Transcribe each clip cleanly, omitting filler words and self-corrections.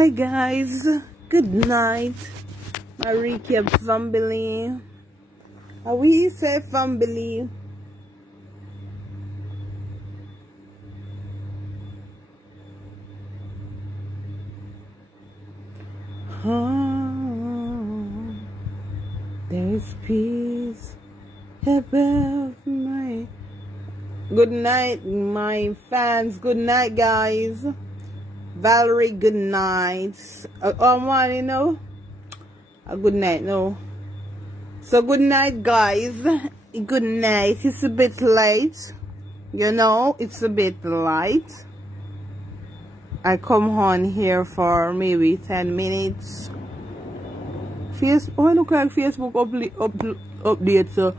Hi guys, good night, my recap family. How we say family? Oh, there is peace above my. Good night, my fans. Good night, guys. Valerie, good night. One, you know, a good night, no. So good night, guys. Good night. It's a bit late, you know. It's a bit late. I come on here for maybe 10 minutes. Oh, I look like Facebook update. So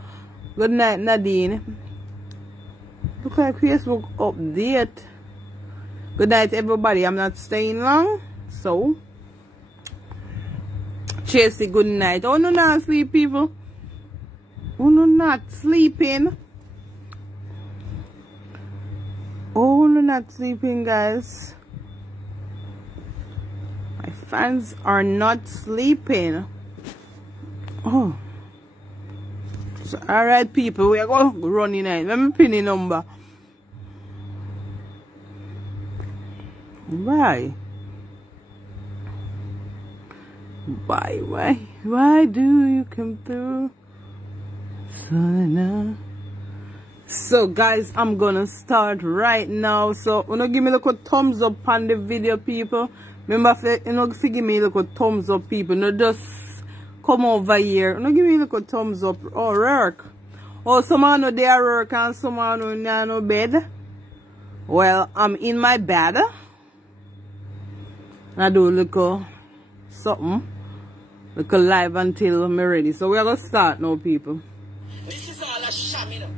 good night, Nadine. Look like Facebook update. Good night, everybody. I'm not staying long. So, Tracy, good night. Oh, no, not sleep, people. Oh, no, not sleeping. Oh, no, not sleeping, guys. My fans are not sleeping. Oh. So, all right, people. We are going to run in. Let me pin the number. Why do you come through? So guys, I'm gonna start right now. So you know, give me a little thumbs up on the video, people. Remember, you know, give me a little thumbs up, people. No, just come over here. You know, give me a little thumbs up. Oh, work. Oh, someone know they are work and someone know they no bed. Well, I'm in my bed. I do little something, little live until I'm ready. So we're gonna start now, people. This is all a sham, you know.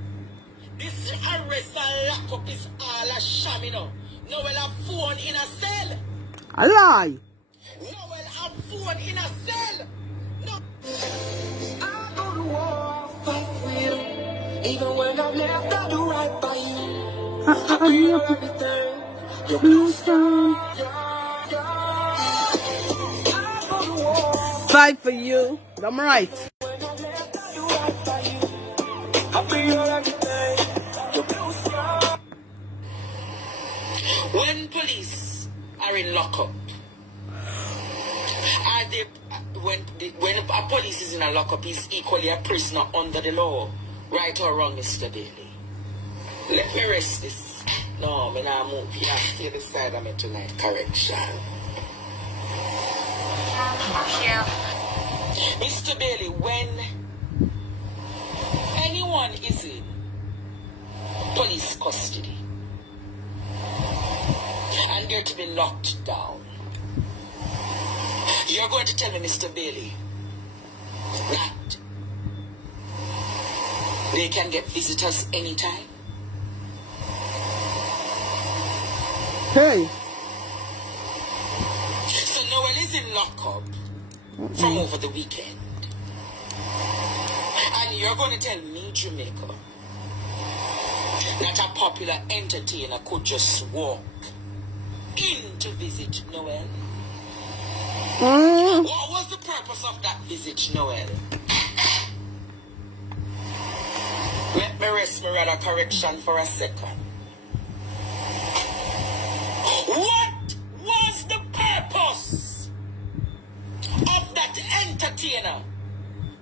This arrest and lock up is all a sham, you know. Noel have phone in a cell. A lie. Noel have phone in a cell. No. I go to war, fight for you. Even when I'm left, I do right by you. I'll be everything. You're blue stone. Fight for you. I'm right. When police are in lockup, are they, when a police is in a lockup, is equally a prisoner under the law, right or wrong, Mr. Bailey? Let me rest this. No, I'm not move. You have to stay beside of me tonight. Correction. Yeah. Mr. Bailey, when anyone is in police custody and they're to be locked down, you're going to tell me, Mr. Bailey, that they can get visitors anytime? Hey. So Noel is in lockup from over the weekend. And you're going to tell me, Jamaica, that a popular entertainer could just walk in to visit Noel? What was the purpose of that visit, Noel? Let me rest my rather correction for a second. What was the purpose of that entertainer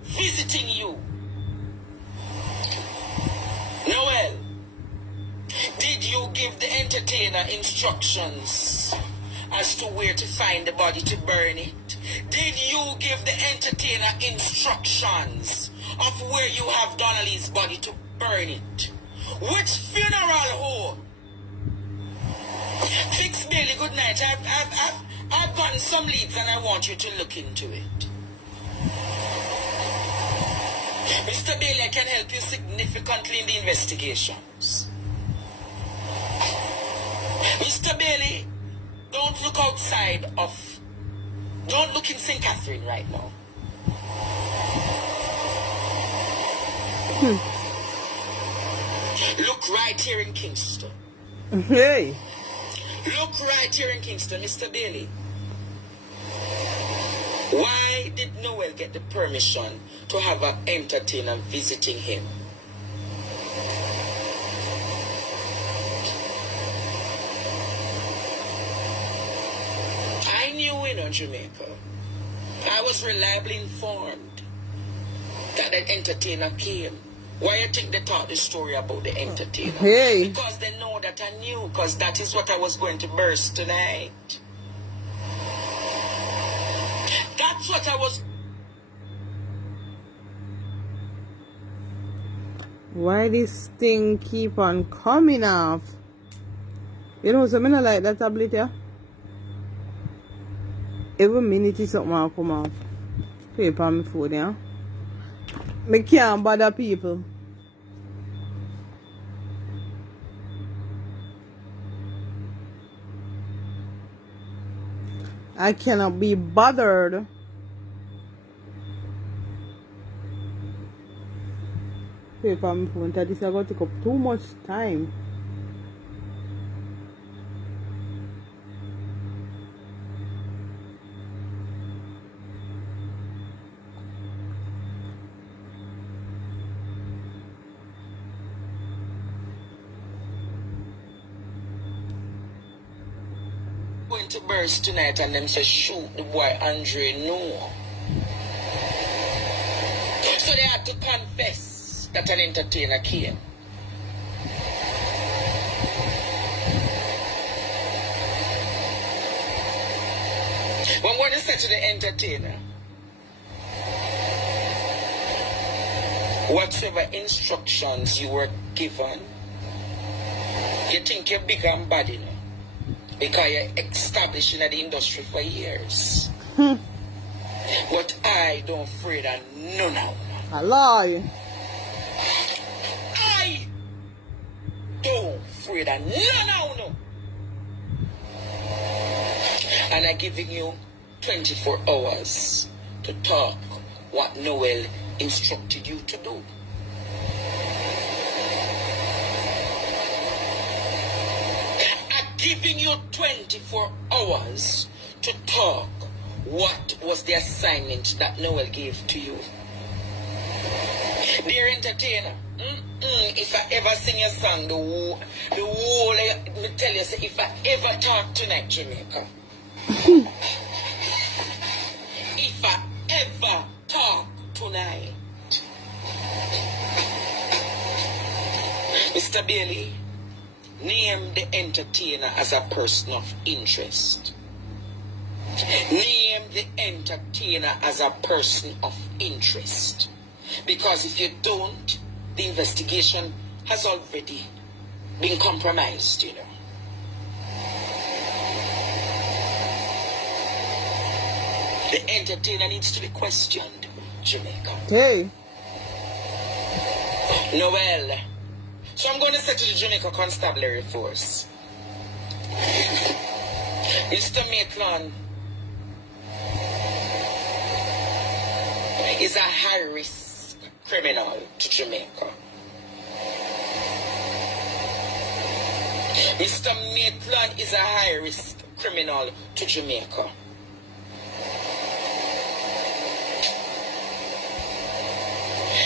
visiting you? Noel, did you give the entertainer instructions as to where to find the body to burn it? Did you give the entertainer instructions of where you have Donna Lee's body to burn it? Which funeral home? Fix Bailey, good night. I've gotten some leads and I want you to look into it. Mr. Bailey, I can help you significantly in the investigations. Mr. Bailey, don't look outside of... Don't look in St. Catherine right now. Look right here in Kingston. Hey. Look right here in Kingston, Mr. Bailey. Why did Noel get the permission to have an entertainer visiting him? I knew in Jamaica, I was reliably informed that an entertainer came. Why you think they taught the story about the entertainer? Hey. Because they know that I knew, because that is what I was going to burst tonight. That's what I was. Why this thing keep on coming off? You know, so I don't like that tablet here. Every minute is something will come off. Paper on my phone, yeah. I can't bother people. I cannot be bothered. Paper on my phone. That is going to take up too much time. Going to burst tonight and them say shoot the boy Andre no. So they had to confess that an entertainer came. Well, I'm going to say to the entertainer, whatever instructions you were given, you think you're big and bad enough. Because you're established in the industry for years. But I don't afraid of none of them. A lie. I don't afraid of none of them. And I'm giving you 24 hours to talk what Noel instructed you to do. Giving you 24 hours to talk what was the assignment that Noel gave to you. Dear entertainer, if I ever sing a song, let me tell you, if I ever talk tonight, Jamaica, if I ever talk tonight, Mr. Bailey, name the entertainer as a person of interest. Name the entertainer as a person of interest. Because if you don't, the investigation has already been compromised, you know. The entertainer needs to be questioned, Jamaica. Hey. Noel. So I'm going to say to the Jamaica Constabulary Force, Mr. Maitland is a high-risk criminal to Jamaica. Mr. Maitland is a high-risk criminal to Jamaica.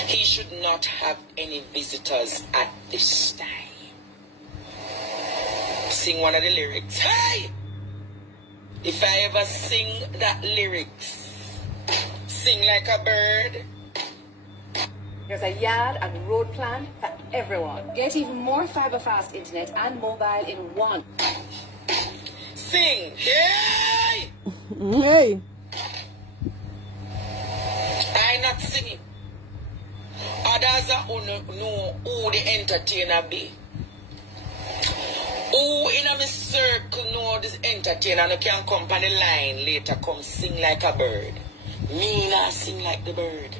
He should not have any visitors at this time. Sing one of the lyrics. Hey! If I ever sing that lyrics, sing like a bird. There's a yard and road plan for everyone. Get even more fiber-fast internet and mobile in one. Sing. Hey! Hey. I'm not singing. Others know who the entertainer be. Who in a circle know this entertainer and can come on the line later come sing like a bird. Me not sing like the bird.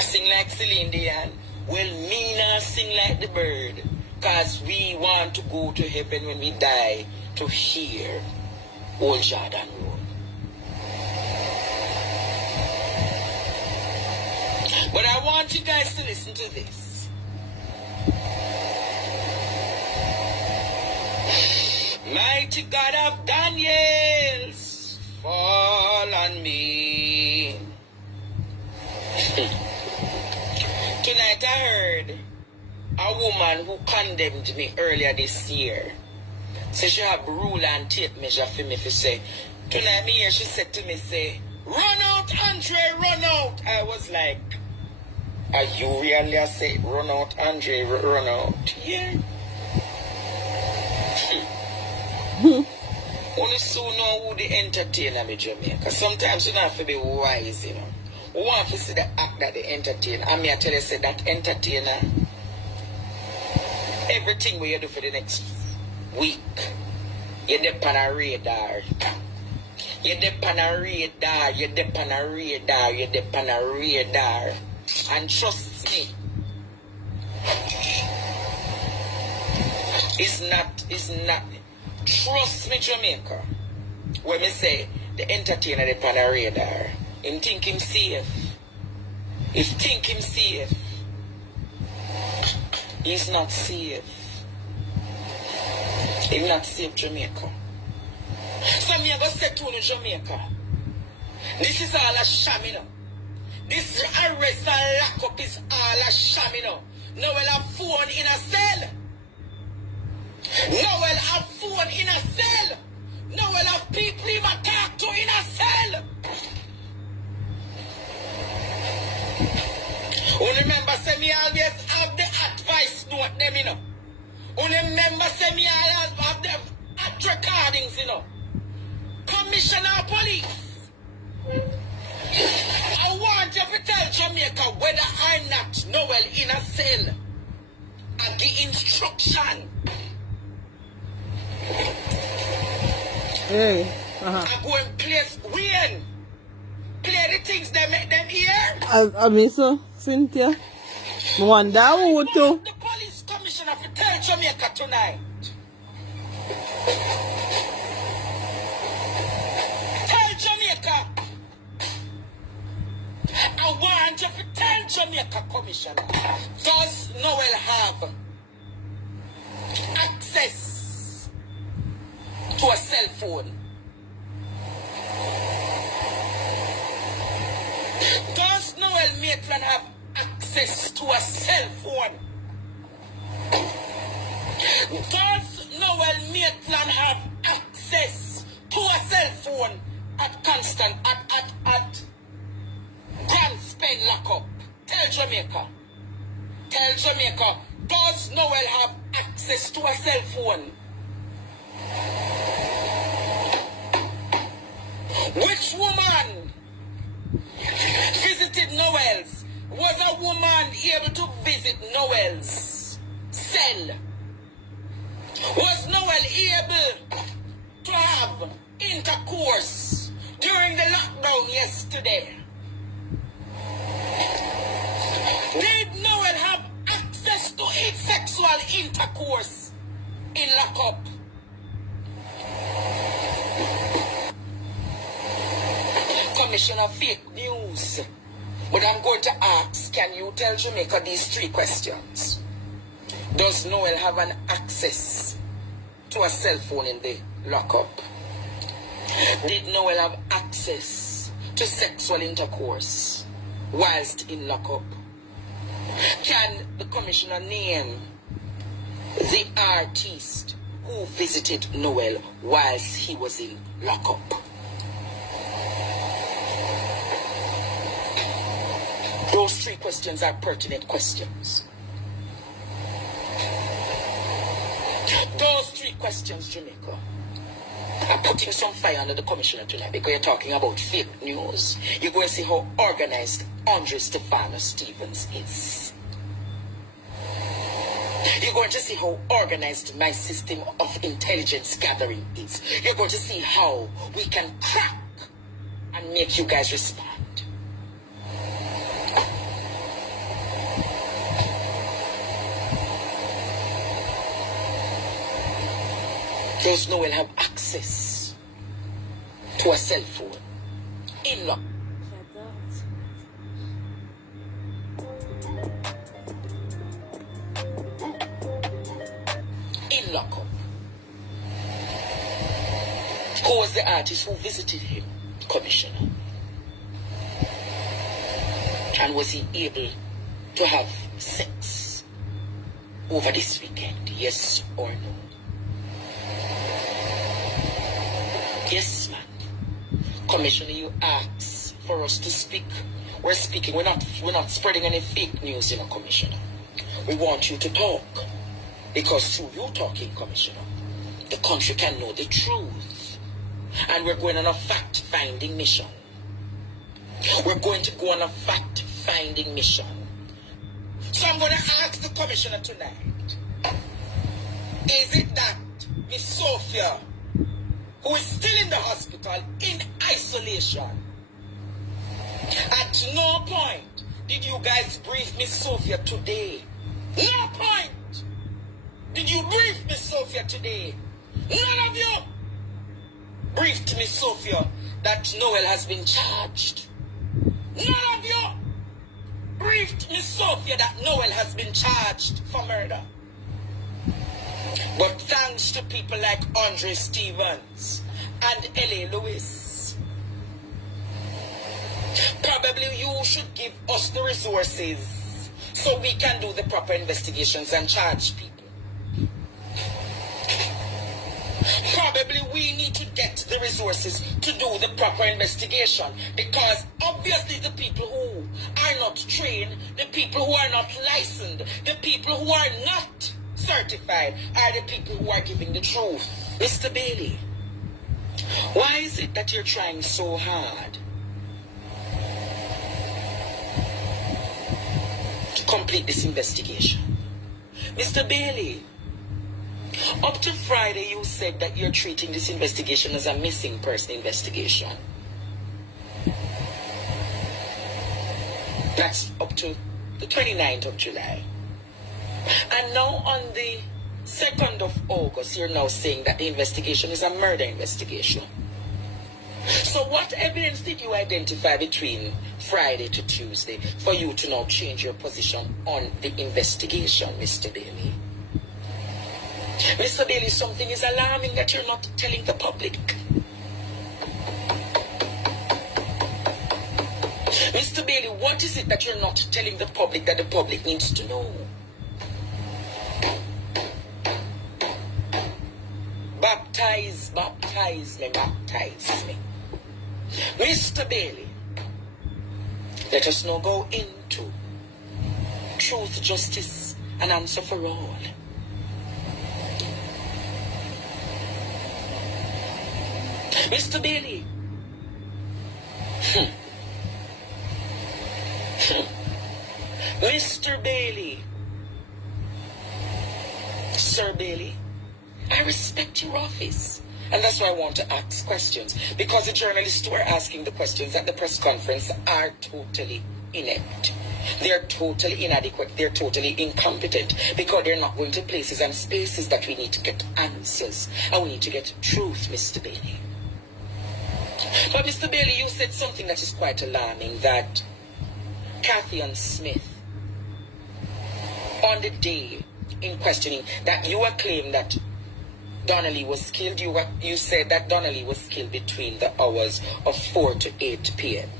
Sing like Celine Dion. Well, me not sing like the bird. Because we want to go to heaven when we die to hear Old Jordan Road. But I want you guys to listen to this. Mighty God of Daniels, fall on me. Tonight I heard a woman who condemned me earlier this year. So she have rule and tape measure for me to say. Tonight me here she said to me, say, run out, Andre, run out. I was like, are you really a say, run out, Andre, run out? Yeah. Only soon know who the entertainer be Jamaica. Sometimes you don't have to be wise, you know. We want to see the act that the entertainer. I mean, I tell you, say that entertainer, everything we do for the next week, you're dep on a radar. You're dep on a radar. You're dep on a radar. You're dep on a radar. And trust me, it's not. Trust me, Jamaica. When me say the entertainer dep on a radar, him think him safe. If think him safe, he's not safe. He's not safe, Jamaica. So me go say to you, Jamaica, this is all a sham, you know. This arrest and lock up is all a sham, you know. No will have phone in a cell. No will have phone in a cell. No will have people him talk to in a cell. Only remember say me always have the advice note them, you know. Only remember say me always have the act recordings, you know. Commissioner of Police, I want you to tell Jamaica whether or not Noel in a cell and the instruction. Hey, I go and place when play the things that make them hear. I mean so, Cynthia. I wonder who to. The police commissioner to tell Jamaica tonight. Tell Jamaica. I want you to tell Jamaica commissioner. Does Noel have access to a cell phone? Does Noel Maitland have access to a cell phone? Does Noel Maitland have access to a cell phone at constant, at Grand Spain lockup? Tell Jamaica. Tell Jamaica, does Noel have access to a cell phone? Which woman visited Noel's? Was a woman able to visit Noel's cell? Was Noel able to have intercourse during the lockdown yesterday? Did Noel have access to sexual intercourse in lockup? Commissioner, fake news. But I'm going to ask, can you tell Jamaica these three questions? Does Noel have an access to a cell phone in the lockup? Did Noel have access to sexual intercourse whilst in lockup? Can the commissioner name the artist who visited Noel whilst he was in lockup? Those three questions are pertinent questions. Those three questions, Jamaica, are putting some fire under the commissioner tonight because you're talking about fake news. You're going to see how organized Andre Stefano Stevens is. You're going to see how organized my system of intelligence gathering is. You're going to see how we can crack and make you guys respond. Does Noel have access to a cell phone in lockup? In lockup. Who was the artist who visited him, Commissioner? And was he able to have sex over this weekend? Yes or no? Yes, man. Commissioner, you asked for us to speak. We're speaking. We're not spreading any fake news, you know, Commissioner. We want you to talk. Because through you talking, Commissioner, the country can know the truth. And we're going on a fact-finding mission. We're going to go on a fact-finding mission. So I'm going to ask the Commissioner tonight, is it that Miss Sophia, who is still in the hospital in isolation, at no point did you guys brief Miss Sophia today? No point did you brief Miss Sophia today. None of you briefed Miss Sophia that Noel has been charged. None of you briefed Miss Sophia that Noel has been charged for murder. But thanks to people like Andre Stevens and L.A. Lewis, probably you should give us the resources so we can do the proper investigations and charge people. Probably we need to get the resources to do the proper investigation, because obviously the people who are not trained, the people who are not licensed, the people who are not certified are the people who are giving the truth. Mr. Bailey, why is it that you're trying so hard to complete this investigation? Mr. Bailey, up to Friday, you said that you're treating this investigation as a missing person investigation. That's up to the 29th of July. And now on the 2nd of August, you're now saying that the investigation is a murder investigation. So what evidence did you identify between Friday to Tuesday for you to now change your position on the investigation, Mr. Bailey? Mr. Bailey, something is alarming that you're not telling the public. Mr. Bailey, what is it that you're not telling the public that the public needs to know? Baptize me. Mr. Bailey, let us now go into truth, justice, and answer for all. Mr. Bailey, Mr. Bailey, Sir Bailey, I respect your office. And that's why I want to ask questions. Because the journalists who are asking the questions at the press conference are totally inept. They're totally inadequate. They're totally incompetent. Because they're not going to places and spaces that we need to get answers. And we need to get truth, Mr. Bailey. But Mr. Bailey, you said something that is quite alarming, that Kathy and Smith, on the day in questioning, that you claimed that Donna Lee was killed. You said that Donna Lee was killed between the hours of 4 to 8 p.m.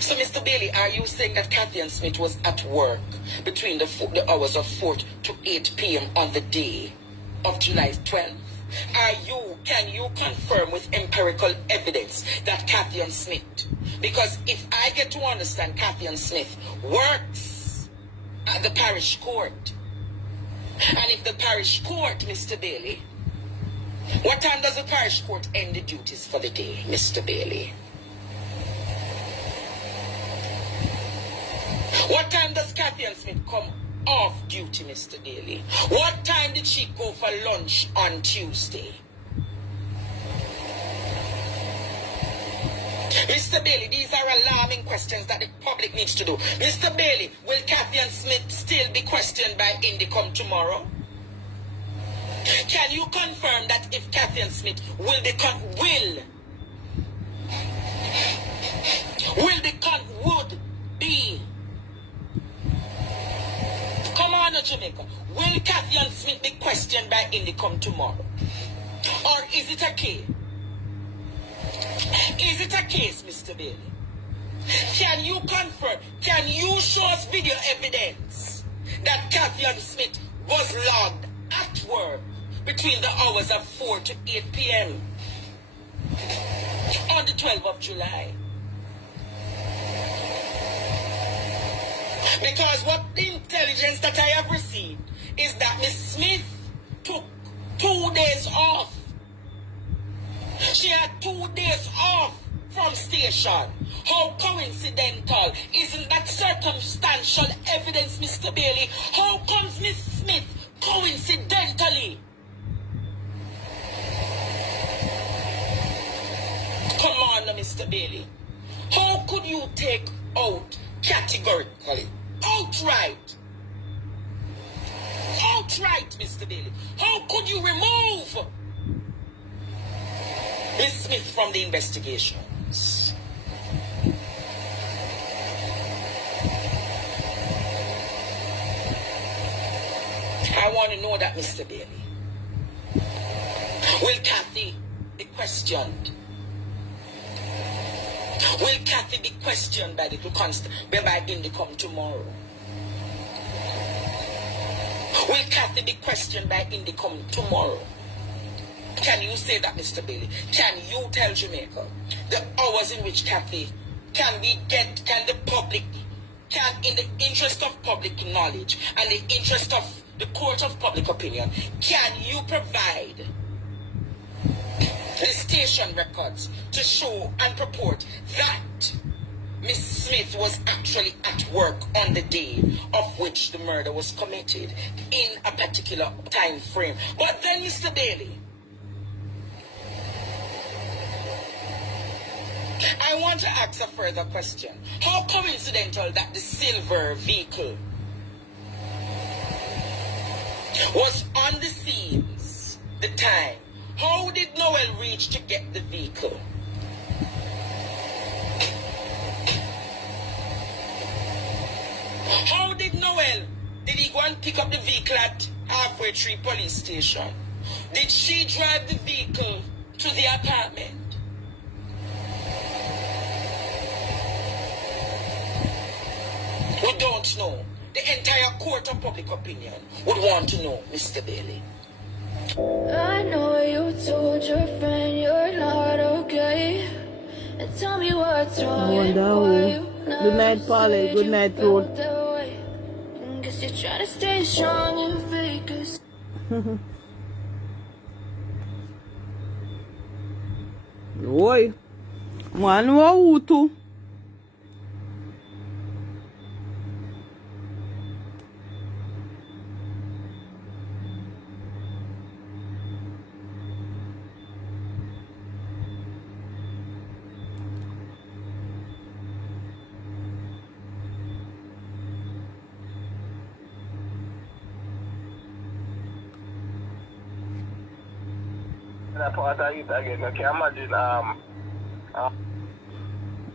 So, Mr. Bailey, are you saying that Kathy and Smith was at work between the hours of 4 to 8 p.m. on the day of July 12th? Can you confirm with empirical evidence that Kathy and Smith, because if I get to understand, Kathy and Smith works at the parish court, and if the parish court, Mr. Bailey, what time does the parish court end the duties for the day, Mr. Bailey? What time does Kathy and Smith come off duty, Mr. Bailey? What time did she go for lunch on Tuesday? Mr. Bailey, these are alarming questions that the public needs to do. Mr. Bailey, will Kathy and Smith still be questioned by Indicom tomorrow? Can you confirm that if Kathy and Smith would be, come on, Jamaica, will Kathy and Smith be questioned by Indicom tomorrow? Or is it it a case? Is it a case, Mr. Bailey? Can you confirm, can you show us video evidence that Catherine Smith was logged at work between the hours of 4 to 8 p.m. on the 12th of July? Because what the intelligence that I have received is that Miss Smith took 2 days off. She had 2 days off from station. How coincidental? Isn't that circumstantial evidence, Mr. Bailey? How comes Miss Smith coincidentally? Come on, Mr. Bailey. How could you take out categorically? Outright, Mr. Bailey. How could you remove Miss Smith from the investigations? I want to know that, Mr. Bailey. Will Kathy be questioned? Will Kathy be questioned by the by Indicom tomorrow? Will Kathy be questioned by Indicom tomorrow? Can you say that, Mr. Bailey? Can you tell Jamaica the hours in which Kathy, can the public, in the interest of public knowledge and the interest of the court of public opinion, can you provide the station records to show and purport that Miss Smith was actually at work on the day of which the murder was committed in a particular time frame? But then, Mr. Bailey, I want to ask a further question. How coincidental that the silver vehicle was on the scenes the time? How did Noel reach to get the vehicle? How did Noel, did he go and pick up the vehicle at Halfway Tree Police Station? Did she drive the vehicle to the apartment? We don't know. The entire court of public opinion would want to know, Mr. Bailey. I know you told your friend you're not okay. And tell me what's wrong. Good night, Polly. Good night, Road. Guess you're trying to stay strong and fake us. Oi. One more two.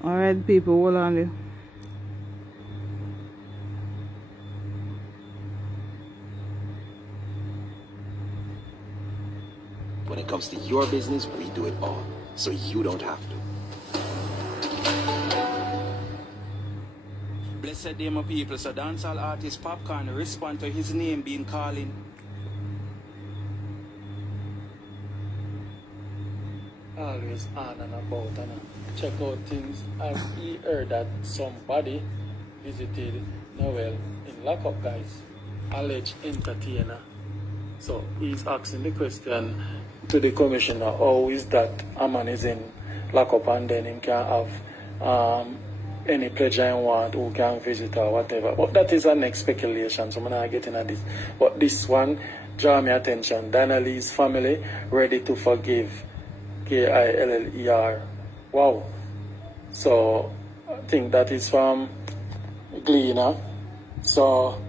Alright, people, hold on there. When it comes to your business, we do it all, so you don't have to. Blessed day, my people. So dancehall artist Popcorn respond to his name being calling. Always on and about and check out things. And he heard that somebody visited Noel in lockup, guys. Alleged entertainer. So he's asking the question to the commissioner, how is that a man is in lockup and then him can have any pleasure and want who can visit or whatever. But that is the next speculation, so I'm not getting at this. But this one draw my attention. Donna Lee's family ready to forgive K-I-L-L-E-R. Wow. So I think that is from Gleaner. So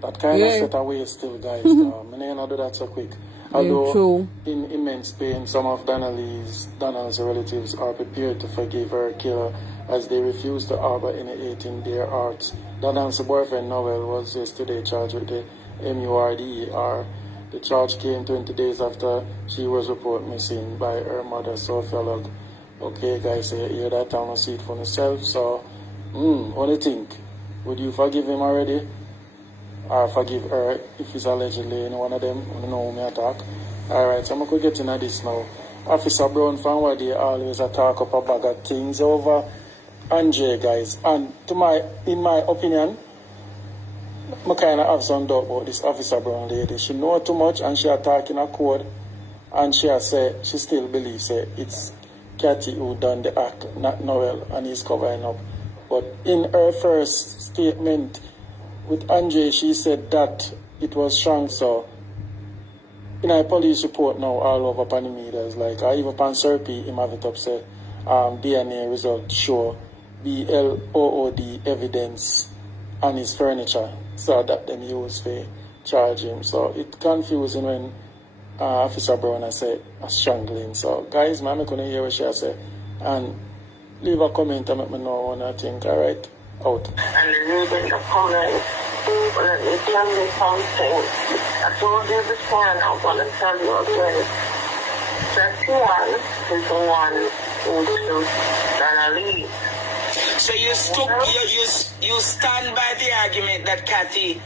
that kind of set away still, guys. I may not do that so quick. Although in immense pain, some of Donna's relatives are prepared to forgive her killer as they refuse to harbor any hate in their hearts. Donna's boyfriend Noel was yesterday charged with the MURDER The charge came 20 days after she was reported missing by her mother. So I felt like, okay, guys, you hear that? I'm going to see it for myself. So, what do you think? Would you forgive him already? Or forgive her if it's allegedly any one of them? I don't know who may attack. Alright, so I'm going to get into this now. Officer Brown from where they always attack up a bag of things over Andre, guys. And in my opinion, I kind of have some doubt about this Officer Brown lady. She knows too much and she attacking a code. And she has said she still believes it's Cathy who done the act, not Noel, and he's covering up. But in her first statement with Andre, she said that it was strong. So in a police report now all over upon the media, like even upon Serpi, him have it up say DNA results show BLOOD evidence on his furniture, so that them use to charge him. So it's confusing when Officer Brown has said strangling. So guys, man, I'm gonna hear what she has said and leave a comment and let me know what I think. Alright, out. And reading the comments, let me tell you something. I told you before and I'm gonna tell you again. That one is the one who took Donna Lee. So you stand by the argument that Cathy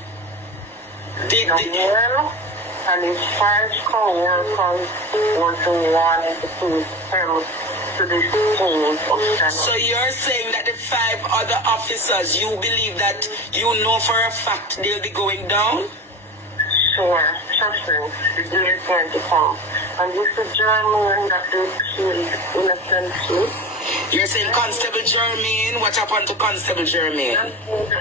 did Noel and his 5 co-workers were the one to put him to this pool of Donna. So you're saying that the 5 other officers, you believe that you know for a fact they'll be going down? Sure, trust me, the day is going to come. And this is German that they killed innocently. You're saying Constable Jermaine? What happened to Constable Jermaine?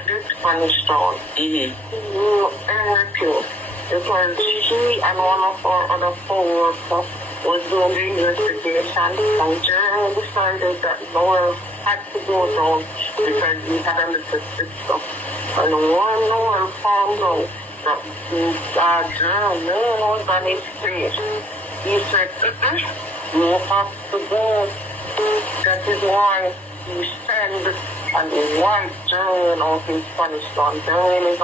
This Spanish town. He knew everything. Because she and one of our other co-workers was doing the investigation. And Jermaine decided that Noel had to go down because he had a little sister. And when Noel found out that Jermaine was on his face, he said, you have to go. That is why he sent and white Jermaine of his Spanish town. Jermaine is a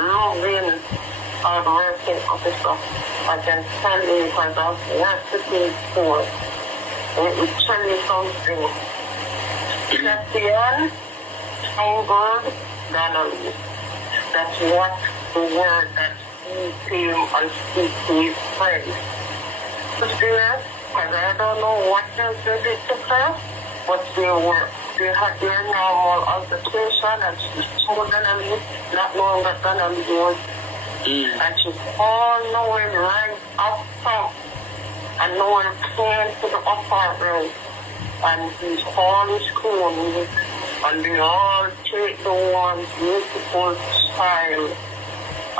loving, hard-working officer. I can tell you because I've worked with him before. Let me tell you something. Christian, Songbird, Donna Lee. That's what the word that he came and speak to his friends. Because I don't know what else they did to her, but they had their normal altercation and she told Donna Lee, not knowing that Donna Lee was and she called Noel right up top and Noel came to the apartment and he called his cronies and they all take the one beautiful child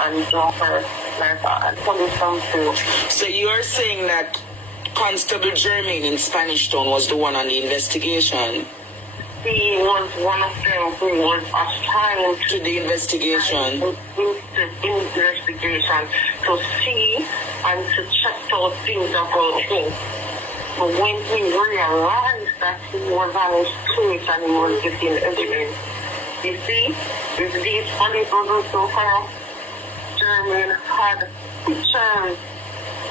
and drop her like that. Tell me something. So you're saying that Constable Jermaine in Spanish Town was the one on the investigation? He was one of them who was assigned to the investigation. Investigation to see and to check out things about him. But when he realized that he was on his case and he was getting evidence, you see, if these police wasn't so far, Jermaine had pictures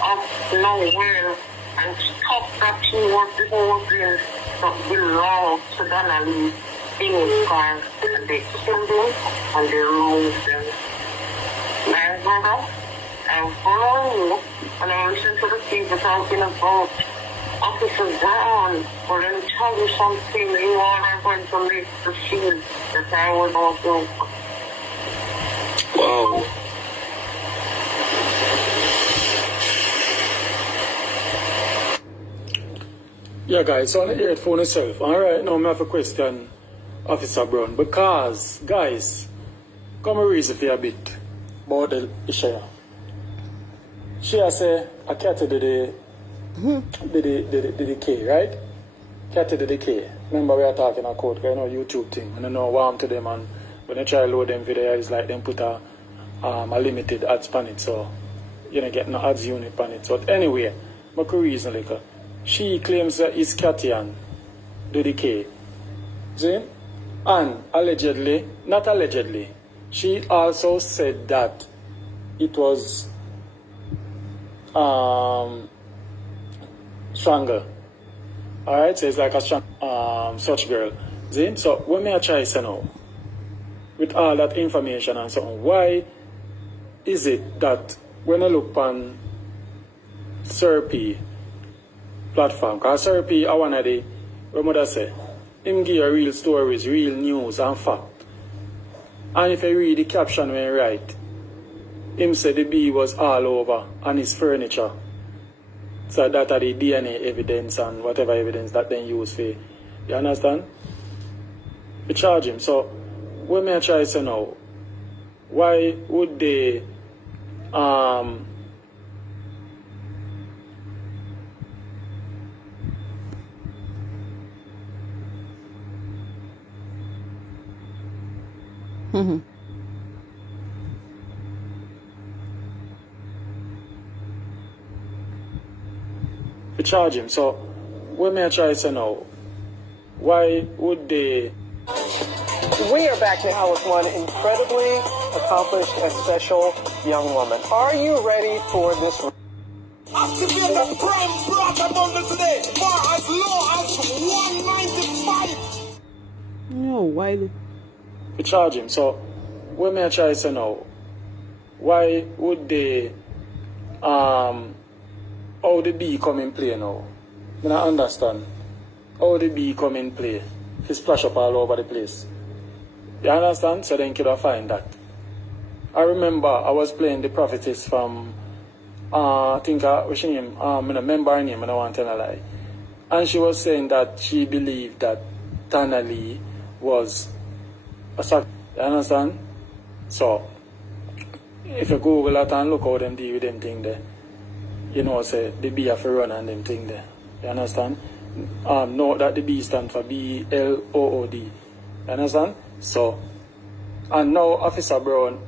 of Noel and stuff that he was holding that belonged to Donna Lee in his car. And they killed him and they removed them. My brother, I'm following you and I listen to the people talking about Officer Brown. But let me tell you something, you all are going to make the scene that I was also. Wow. Yeah, guys, so I hear it for myself. Alright, now I have a question, Officer Brown, because, guys, come a reason for a bit about the issue. She has said, I can't do the K, right? Can't do the K. Remember we are talking about code, you know, YouTube thing, and I know warm to them, and when I try to load them video, it's like them put a limited ads on it, so you don't get no ads unit on it. So anyway, my reason like she claims that it's Cathy do the K. See? And allegedly, not allegedly, she also said that it was strangle. Alright, so it's like a such girl. See? So what may I try to say now? With all that information and so on, why is it that when I look on Sir P platform, because Sir P, I want to what mother say, him give you real stories, real news and fact. And if you read the caption when he write, him said the bee was all over on his furniture. So that are the DNA evidence and whatever evidence that they use for. You understand? We charge him. So what may I try to say now? Why would they we charge him. So what may I try to say now? Why would they? We are back now with one incredibly accomplished and special young woman. Are you ready for this? Activate the prime slaughter bundle today for as low as $195. No, why? We charge him. So what may I try to say now? Why would they how the bee come in play now? I don't understand. How the bee come in play? He splash up all over the place. You understand? So then could I find that. I remember I was playing the prophetess from I think what's her name? I remember her name, and I want to tell a lie. And she was saying that she believed that Donna Lee was a sack. You understand? So if you Google that and look how them deal with them thing there, you know, say the B have to run and them thing there. You understand? Note that the B stands for BLOOD. You understand? So, and now Officer Brown,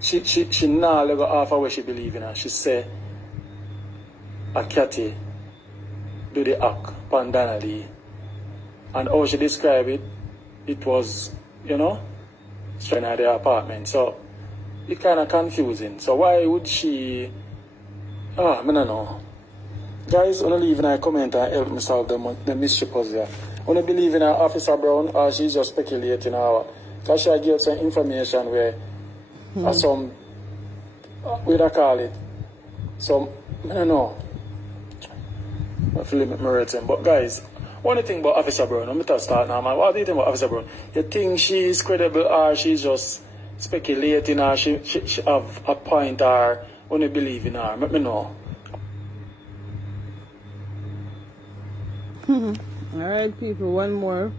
she now let go half of what she believe in her. She say a catty do the act upon Donna Lee. And how she described it, it was, you know, straight out the apartment. So it's kind of confusing. So why would she I don't know. Guys, wanna leave in a comment and help me solve the mystery puzzle. Wanna believe in her Officer Brown or she's just speculating her? Because she gave some information where some what I call it. Some I don't know. I feel like my rating. But guys, one thing about Officer Brown, I'm gonna start now, man. What do you think about Officer Brown? You think she's credible or she's just speculating or she have a point or wanna believe in her? Let me know. Alright people, one more.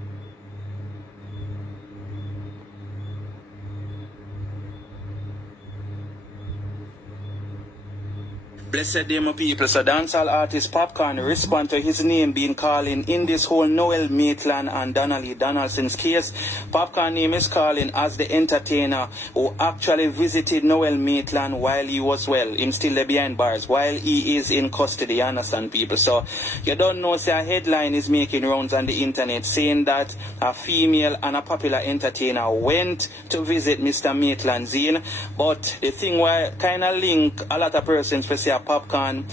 Blessed day, my people. So dancehall artist Popcorn respond to his name being calling in this whole Noel Maitland and Donna Lee Donaldson's case. Popcorn name is calling as the entertainer who actually visited Noel Maitland while he was well. Him still there behind bars while he is in custody. You understand, people? So you don't know, say a headline is making rounds on the internet saying that a female and a popular entertainer went to visit Mr. Maitland's inn. But the thing why kind of link a lot of persons for say Popcorn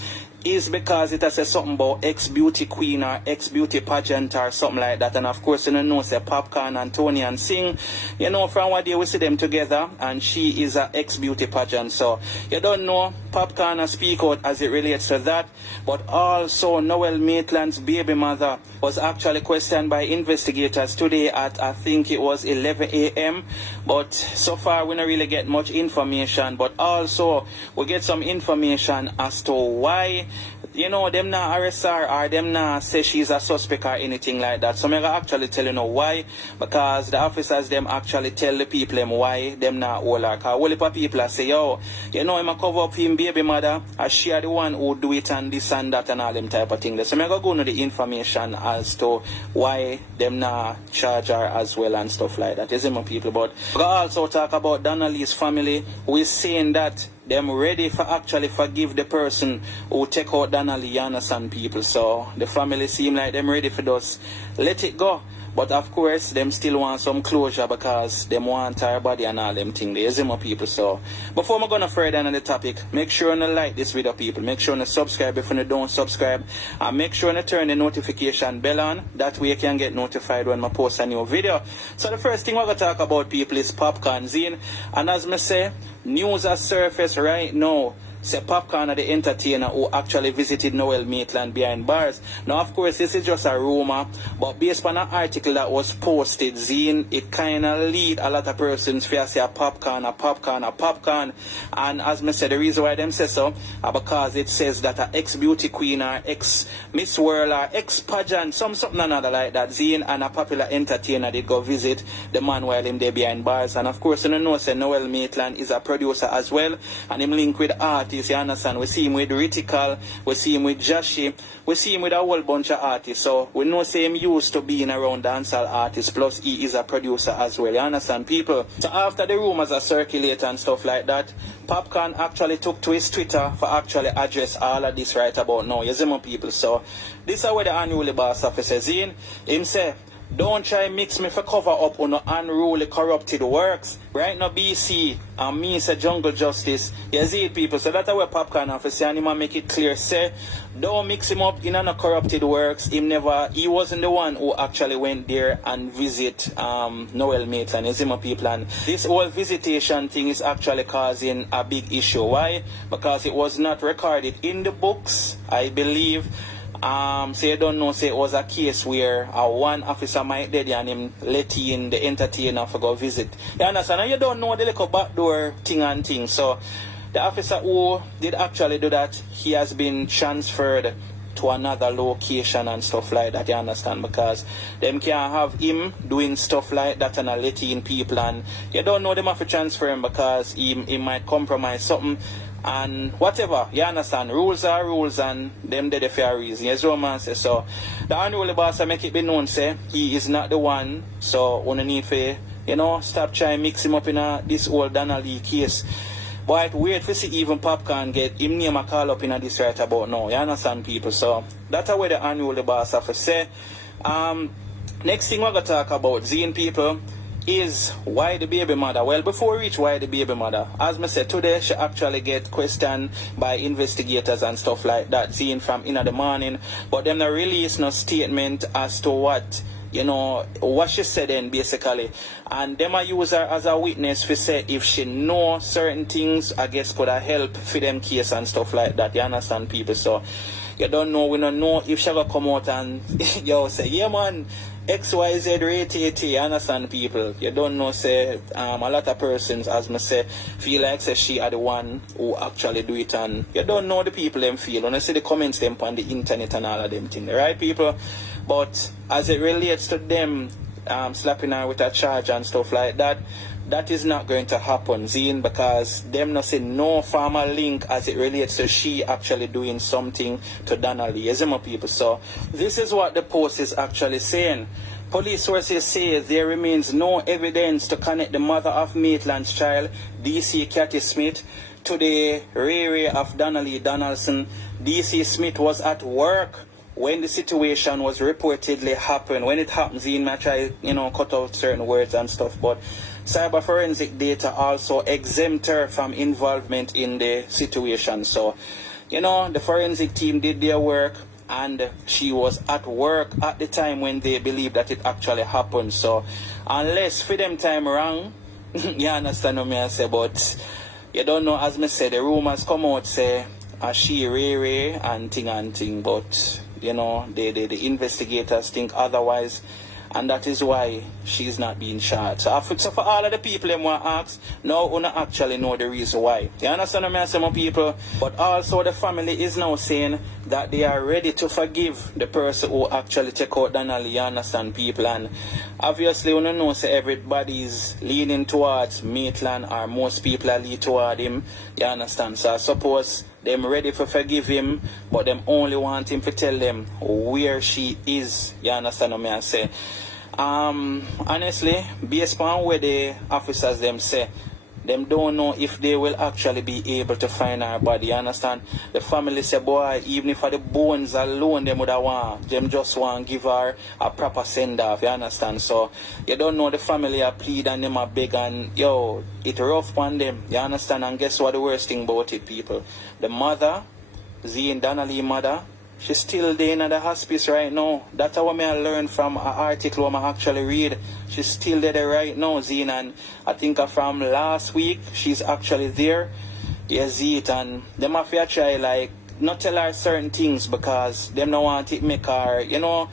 is because it has said something about ex-beauty queen or ex-beauty pageant or something like that. And of course, you know, say Popcorn and Tony and Sing, you know, from what day we see them together, and she is an ex-beauty pageant. So you don't know, Popcorn speak out as it relates to that. But also, Noel Maitland's baby mother was actually questioned by investigators today at, I think it was 11 a.m. But so far, we don't really get much information. But also, we get some information as to why, you know, them not arrest her or them not say she's a suspect or anything like that. So I'm gonna actually tell you know why. Because the officers them actually tell the people them why them not hold her. Because a whole heap of people say, yo, you know, I'm cover up him baby mother, and she are the one who do it and this and that and all them type of things. So I'm gonna go into the information as to why them not charge her as well and stuff like that. You see my people? But we also talk about Donna Lee's family. We're saying that them ready for actually forgive the person who take out Donna Lee, and people. So the family seem like them ready for those. Let it go. But of course, them still want some closure because them want her body and all them things. They my people. So before I'm gonna further on the topic, make sure you like this video, people. Make sure you subscribe if you don't subscribe, and make sure you turn the notification bell on. That way you can get notified when I post a new video. So the first thing we're gonna talk about, people, is Popcorn Zine. And as me say, news has surfaced right now. Say Popcorn are the entertainer who actually visited Noel Maitland behind bars. Now, of course, this is just a rumor, but based on an article that was posted, Zine, it kind of lead a lot of persons to say a Popcorn. And as I said, the reason why them say so because it says that an ex-beauty queen or ex-Miss World or ex-pageant, something another like that, Zine and a popular entertainer did go visit the man while him there behind bars. And of course, you know, say Noel Maitland is a producer as well, and him linked with art. You understand? We see him with Ritical, we see him with Joshi, we see him with a whole bunch of artists. So we know say him used to being around dancehall artists, plus he is a producer as well. You understand, people? So after the rumors are circulate and stuff like that, Popcorn actually took to his Twitter for actually address all of this right about now. You see my people? So this is where the unruly boss officer Zine, him say, don't try mix me for cover up on no unruly corrupted works. Right now BC and me say Jungle Justice. You see it, people. So that's where Popcorn officer and him make it clear. Say don't mix him up in no corrupted works. He wasn't the one who actually went there and visit Noel Maitland. You see my people, and this whole visitation thing is actually causing a big issue. Why? Because it was not recorded in the books, I believe. So you don't know, say it was a case where one officer might dead and him let in the entertainer for go visit. You understand? And you don't know the little backdoor thing and thing. So the officer who did actually do that, he has been transferred to another location and stuff like that, you understand? Because them can't have him doing stuff like that and let in people, and you don't know them have to transfer him because he might compromise something. And whatever, you understand, rules are rules and them did a fair reason. Yes, Roman says so. The unruly boss make it be known, say he is not the one, so we need to, you know, stop trying to mix him up in this old Donna Lee case. But it's weird to see even Popcorn get him name a call up in this right about now. You understand, people? So that's where the unruly boss have to say. Next thing we're gonna talk about, Zine, people, is why the baby mother. Well, before we reach why the baby mother, as I said, today she actually get questioned by investigators and stuff like that, Zine, from in the morning, but them not release no statement as to what, you know, what she said then basically, and them a use her as a witness to say if she know certain things, I guess could have help for them case and stuff like that. You understand, people? So you don't know, we don't know if she will come out and yo say, yeah man, XYZ rate, you understand, people? You don't know, say, a lot of persons, as I say, feel like say she are the one who actually do it, and you don't know the people them feel. When I see the comments them on the internet and all of them things, right, people? But as it relates to them slapping her with a charge and stuff like that, that is not going to happen, Zine, because them not say no formal link as it relates to she actually doing something to Donna Lee. Yes, my people. So this is what the post is actually saying. Police sources say there remains no evidence to connect the mother of Maitland's child, DC Cathy Smith, to the rear of Donna Lee Donaldson. DC Smith was at work when the situation was reportedly happened. When it happens, Zine, I try, you know, cut out certain words and stuff, but cyber forensic data also exempt her from involvement in the situation. So, you know, the forensic team did their work, and she was at work at the time when they believe that it actually happened. So, unless for them time wrong, you understand what I say, but you don't know, as I said, the rumors come out, say, she Ray and thing, but, you know, the investigators think otherwise. And that is why she's not being shot. So for all of the people them want to ask, now we don't actually know the reason why. You understand what I say, my people? But also the family is now saying that they are ready to forgive the person who actually take out Donna Lee. You understand, people? And obviously we don't know, say everybody is leaning towards Maitland, or most people are leaning toward him. You understand? So I suppose them ready to forgive him, but them only want him to tell them where she is. You understand what I say? Honestly, based on where the officers them say, them don't know if they will actually be able to find her body, you understand? The family say, boy, even if for the bones alone, them would have want, them just want to give her a proper send-off, you understand? So, you don't know the family are plead and them are beg and, yo, it rough on them, you understand? And guess what the worst thing about it, people? The mother, Donna Lee mother, she's still there in the hospice right now. That's what I learned from an article I actually read. She's still there right now, Zine, and I think from last week, she's actually there. Yes, it, and them have to try, like, not tell her certain things because them don't want it make her, you know,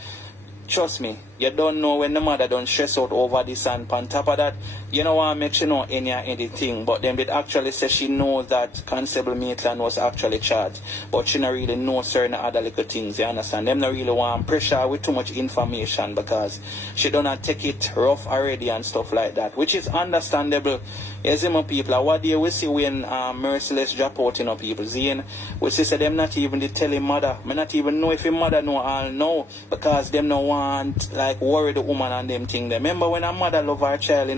trust me, you don't know when the mother don't stress out over this, and on top of that, you don't want to make sure know anything, but them did actually say she knows that Constable Maitland was actually charged, but she don't really know certain other little things, you understand? Them don't really want pressure with too much information because she don't not take it rough already and stuff like that, which is understandable. Yes, my people, what do we see when merciless drop out, you know, people? Zine, we see them not even the telling mother. I not even know if your mother know all know because them no want, like, worry the woman and them thing. Remember when a mother love her child,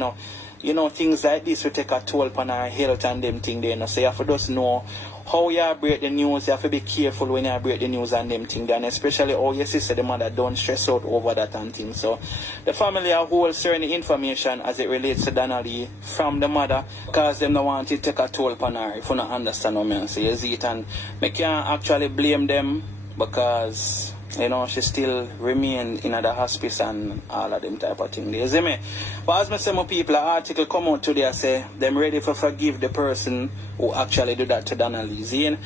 you know, things like this will take a toll upon her health and them thing there, you know. So you have to just know how you break the news. You have to be careful when you break the news and them thing there, and especially how your sister, the mother, don't stress out over that and things. So the family are hold certain information as it relates to Donna Lee from the mother because them don't want it to take a toll upon her, if you don't understand what I say. You see it, and I can't actually blame them because, you know, she still remain in the hospice and all of them type of thing. You see me? But as I say, my people, an article come out today, I say, them ready for forgive the person who actually do that to Donna Lee. See?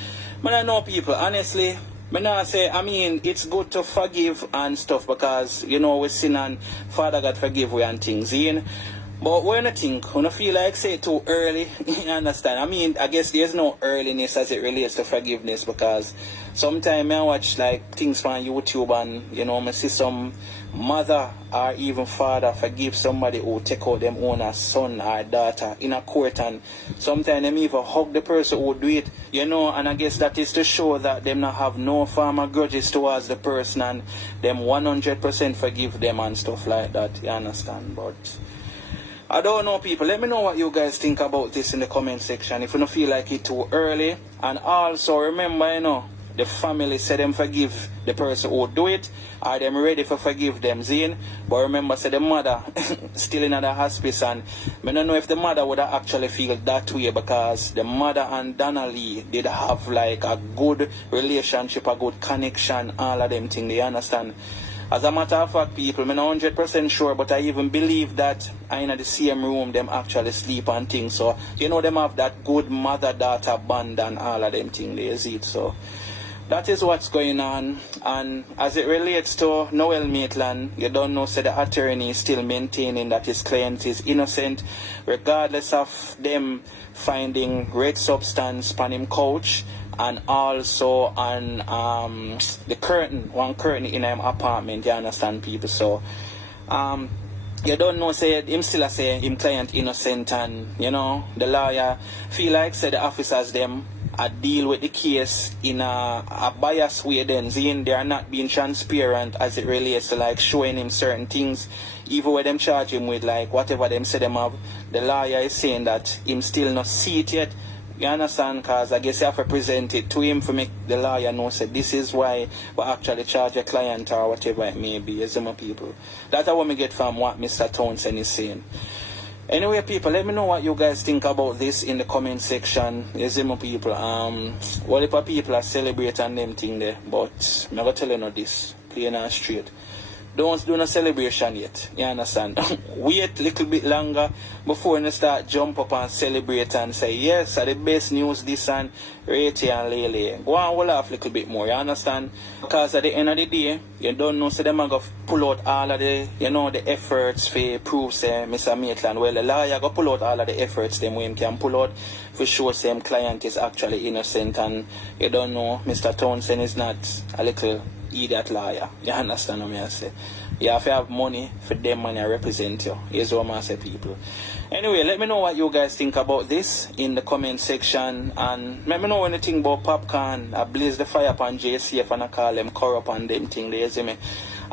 But I know people, honestly, I mean, it's good to forgive and stuff because, you know, we sin and Father God forgive we and things. See? But when I think, when I feel like say it too early, you understand? I mean, I guess there's no earliness as it relates to forgiveness because sometimes I watch like things on YouTube and, you know, I see some mother or even father forgive somebody who take out them own a son or daughter in a court, and sometimes them even hug the person who do it, you know, and I guess that is to show that them not have no form of grudges towards the person and them 100% forgive them and stuff like that, you understand? But I don't know, people. Let me know what you guys think about this in the comment section if you don't feel like it too early. And also remember, you know, the family say them forgive the person who do it, or them ready for forgive them, Zine. But remember, say the mother still in the hospice, and I don't know if the mother would have actually feel that way because the mother and Donna Lee did have like a good relationship, a good connection, all of them things, they understand. As a matter of fact, people, I'm not 100% sure, but I even believe that in the same room, them actually sleep and things. So, you know, them have that good mother-daughter bond and all of them things, they see it. So, that is what's going on. And as it relates to Noel Maitland, you don't know, so the attorney is still maintaining that his client is innocent, regardless of them finding red substance on him couch, and also on one curtain in him apartment, you understand, people. So you don't know, say him still say him client innocent, and you know the lawyer feel like say the officers them deal with the case in a biased way. Then they are not being transparent as it relates to like showing him certain things, even when them charge him with like whatever them say them have. The lawyer is saying that him still not see it yet. You understand? Because I guess you have to present it to him to make the lawyer know, say, this is why we actually charge a client or whatever it may be, as my people. That's what we get from what Mr. Townsend is saying. Anyway, people, let me know what you guys think about this in the comment section. As my people, what if people are celebrating them thing there, but I'm going to tell you this, plain and straight. Don't do no celebration yet, you understand? Wait a little bit longer before you start jump up and celebrate and say, yes, the best news this and Rete and Lele. Go on, we'll laugh a little bit more, you understand? Because at the end of the day, you don't know, so them are going to pull out all of the, you know, the efforts for prove, say, Mr. Maitland. Well, the lawyer going to pull out all of the efforts them when can pull out for sure same client is actually innocent, and you don't know, Mr. Townsend is not a little idiot lawyer. You understand what I say? You have to have money for them money represent you. Here's what I say, people. Anyway, let me know what you guys think about this in the comment section, and let me know anything about Popcorn. I blaze the fire upon JCF and I call them corrupt and them thing, they see me.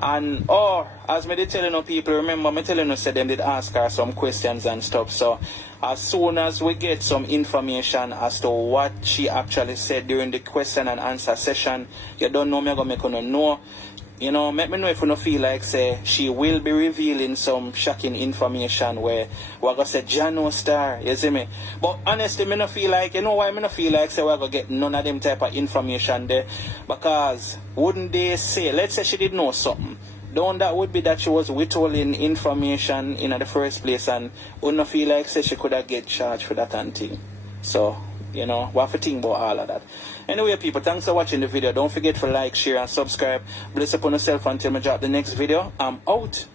And or as me did telling you people, remember me telling you said them did ask her some questions and stuff. So As soon as we get some information as to what she actually said during the question and answer session, you don't know me, I'm going to make you know. You know, make me know if you don't feel like, say, she will be revealing some shocking information where we're going to say, Jano Star, you see me? But honestly, me not feel like, you know why me not feel like, say, we're going to get none of them type of information there? Because wouldn't they say, let's say she did know something, don't that would be that she was withholding information in the first place, and wouldn't feel like, say, she could have get charged for that and thing. So, you know, we have to think about all of that. Anyway, people, thanks for watching the video. Don't forget to like, share, and subscribe. Bless upon yourself until I drop the next video. I'm out.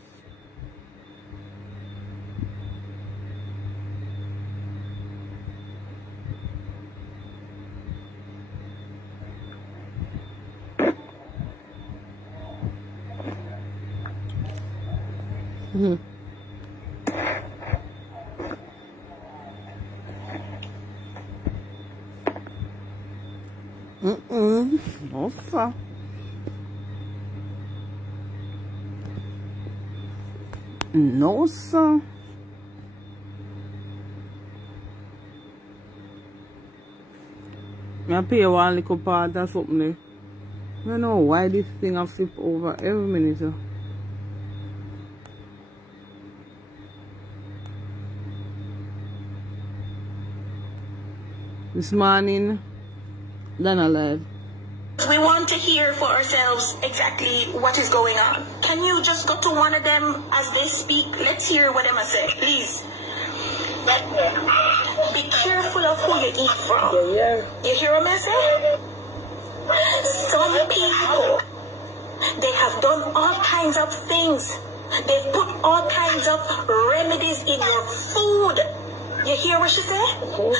No, sir. No, sir. I pay one little part or something. I don't know why this thing I flip over every minute. This morning, Donna Lee. We want to hear for ourselves exactly what is going on. Can you just go to one of them as they speak? Let's hear what them say, please. Be careful of who you eat from. You hear what I say? Some people, they have done all kinds of things. They've put all kinds of remedies in your food. You hear what she say?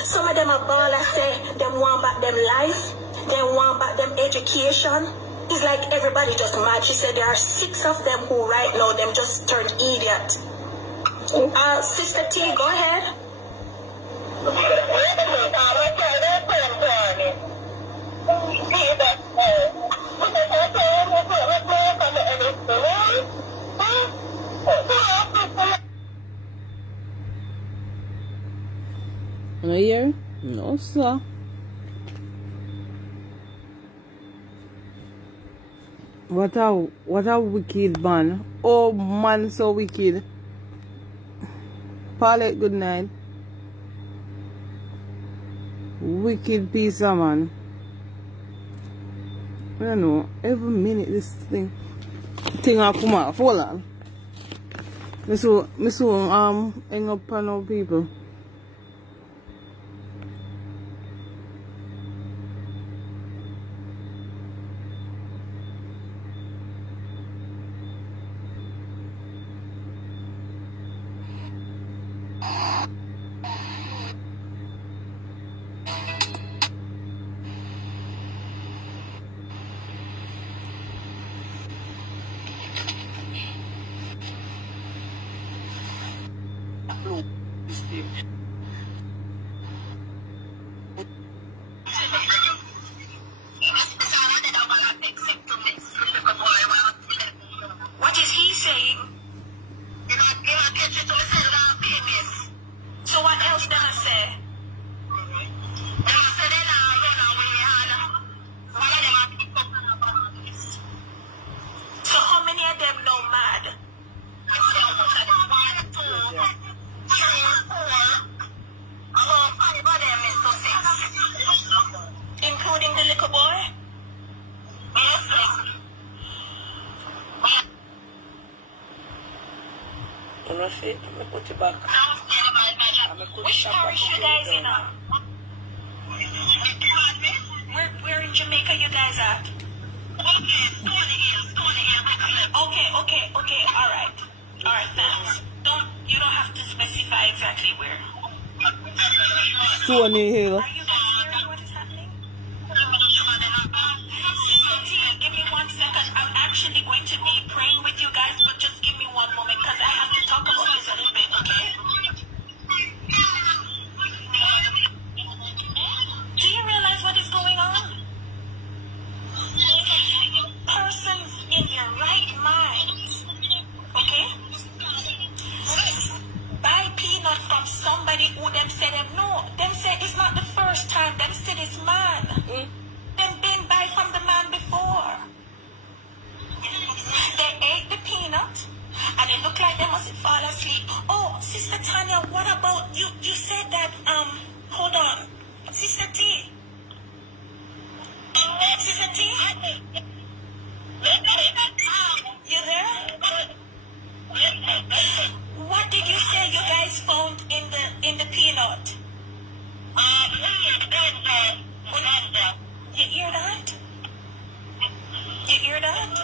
Some of them are ballers say them want back them life. They want back them education. It's like everybody just mad. She said there are 6 of them who right now them just turned idiot. Sister T, go ahead. No here? No, sir. What a wicked man. Oh man, so wicked. Paulette, good night. Wicked piece of man. I don't know. Every minute this thing I come off. Hold on. Me so hang up on our people. What is he saying? So what else did I say? So how many of them know mad? Including the little boy? I'm put it back. Which parish you guys in? Where in Jamaica you guys at? Okay, alright, thanks. You don't have to specify exactly where. Stony Hill. Are you guys hearing what is happening? Give me 1 second. I'm actually going to be praying with you guys, but just give me 1 moment because I have to talk about this a little bit, okay? Do you realize what is going on? Persons in your right mind, okay? Buy peanut from somebody who them must fall asleep. Oh, Sister Tanya, what about you? You said that, hold on. Sister T. Sister T? You there? What did you say you guys found in the peanut? You hear that? You hear that?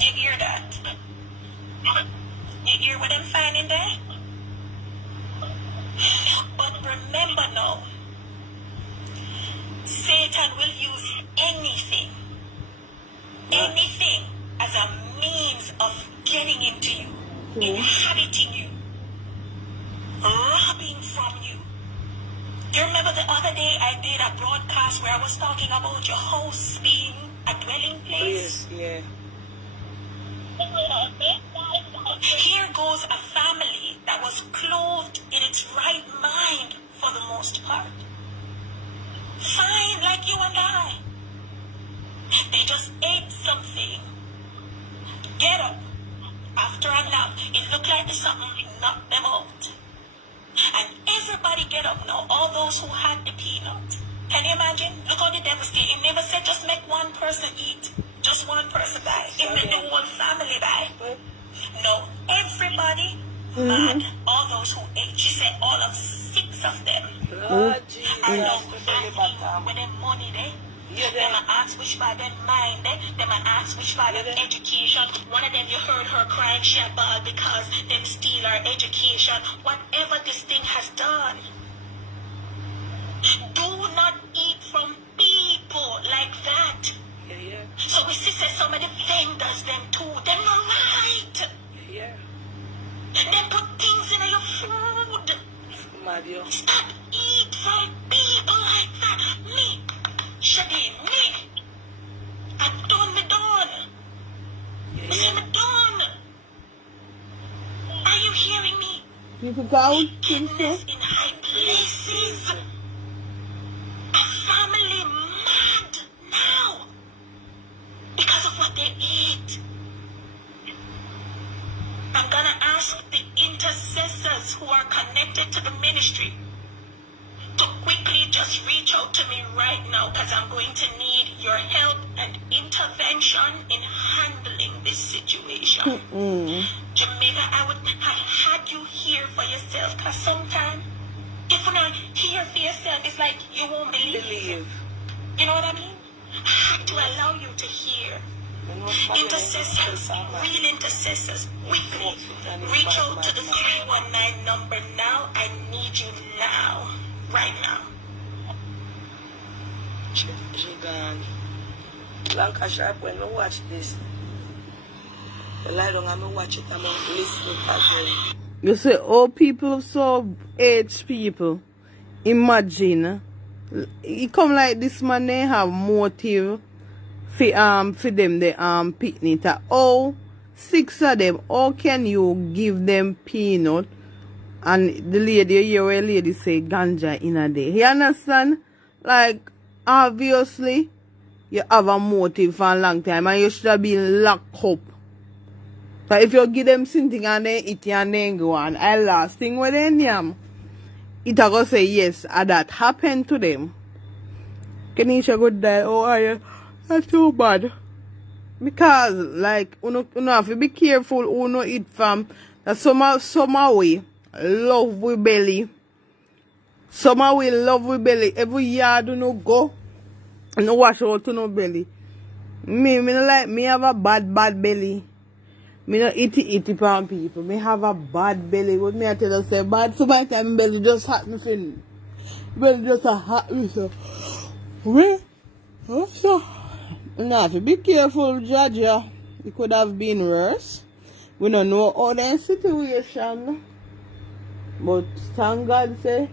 You hear that? You hear what I'm finding there? But remember now, Satan will use anything as a means of getting into you, inhabiting you, robbing from you. Do you remember the other day I did a broadcast where I was talking about your house being a dwelling place? Yes, yeah. Here goes a family that was clothed in its right mind for the most part. Fine, like you and I. They just ate something. Get up. After a nap, it looked like something knocked them out. And everybody get up now, all those who had the peanut. Can you imagine? Look how the devil still. He never said just make one person eat. Just one person die. He made the whole family die. No, everybody mad. All those who ate. She said all of 6 of them. Lord Jesus. And now asking where their money there. Them ask which by them mind there. Them ask which by them education. One of them you heard her crying, she had ball because them steal our education. Whatever this thing has done. Do not eat from people like that. So we see that some of the vendors, them too, them not right. Them put things in your food. Stop eat from people like that. Me, Shadi, me. I'm done, me done. I say me done. Are you hearing me? People go Wickedness in high places. A family mad now because of what they eat. I'm gonna ask the intercessors who are connected to the ministry to quickly just reach out to me right now because I'm going to need your help and intervention in handling this situation. Jamaica, I would have had you hear for yourself because sometimes if you're not hear for yourself, it's like you won't believe. You know what I mean? I had to allow you to hear. Intercessors, real intercessors, quickly reach out to the 319 number now. I need you now, right now. She gone. Blanca Sharp, when we watch this, the light on, I'm watch it, I'm listening again. You say, oh, people so aged people, imagine, it come like this man, they have motive for them, the picnic. Oh, 6 of them, how can you give them peanut? And the lady, your lady say ganja in a day. You understand? Like, obviously, you have a motive for a long time and you should have been locked up. But if you give them something and they eat and then go on, I last thing with them, it will say yes, and that happened to them. Kenisha good die, oh, are you? That's too bad. Because, like, you have to be careful who you eat from. That some way love with belly. Some way love with belly. Every yard you no go, no wash out to no belly. Me no like, me have a bad belly. Me no eat from people. Me have a bad belly. What me I tell you say bad. So by the time belly just hot me fin. Belly just a hot me so. Where? So. Now, if you be careful, Jaja, it could have been worse. We don't know all the situation. But thank God, say,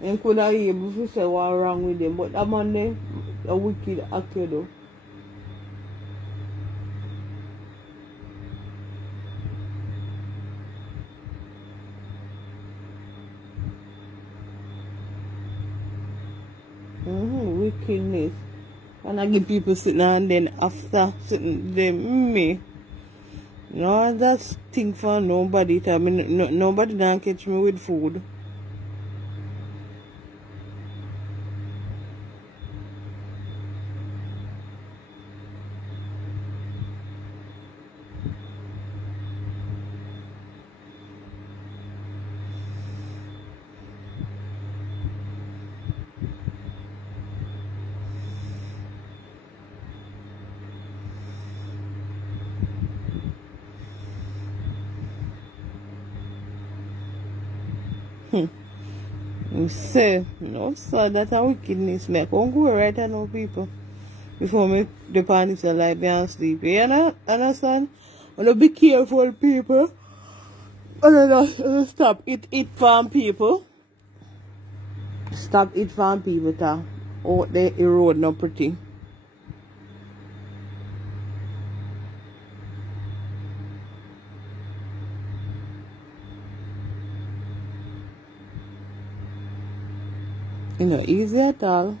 he could have been able to say what's wrong with them. But that man there, a wicked actor though. Wickedness. And I give people sitting and then after sitting them me. No, that's thing for nobody. I mean, nobody can catch me with food. Say, no, sir, that's a wickedness. Me, I can't go right I know people. Before me, the panics are like me and sleep. You understand? And be careful, people. And stop it from people. Stop it from people, ta. Oh, the road not pretty. You know, easy at all.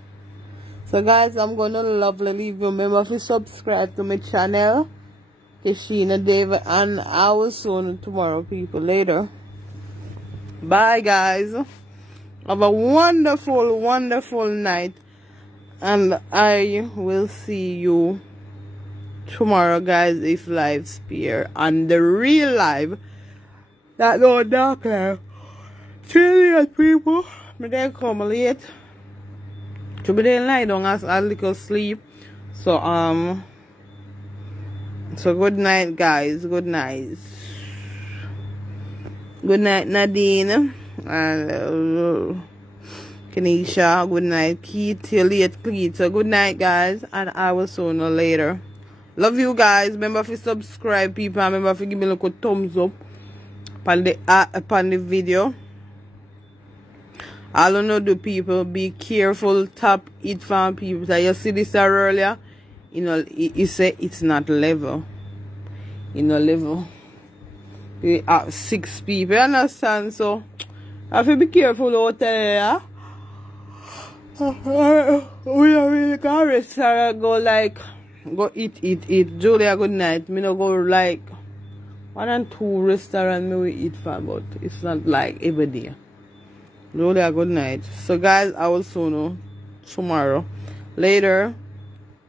So guys, I'm gonna lovely leave you. Remember to subscribe to my channel, Sheena David, and I will see you tomorrow, people. Later. Bye guys. Have a wonderful, wonderful night. And I will see you tomorrow, guys, if live spare. And the real live. That no dark live. Trillion people. Me then come late. To be then lie down as a little sleep. So so good night guys. Good night. Good night Nadine and Kenisha. Good night Keith. Till late Keith. So good night guys, and I will see you later. Love you guys. Remember to subscribe people. Remember to give me a little thumbs up upon the video. I don't know the people, be careful, tap it from people. So you see this earlier, you know, you say it's not level. You know, level. We have 6 people, you understand? So, I have to be careful out there. We are really going to restaurant, go like, go eat. Julia, good night. Me no go like 1 and 2 restaurants me we eat from, but it's not like every day. Really a good night. So guys, I will see you tomorrow. Later.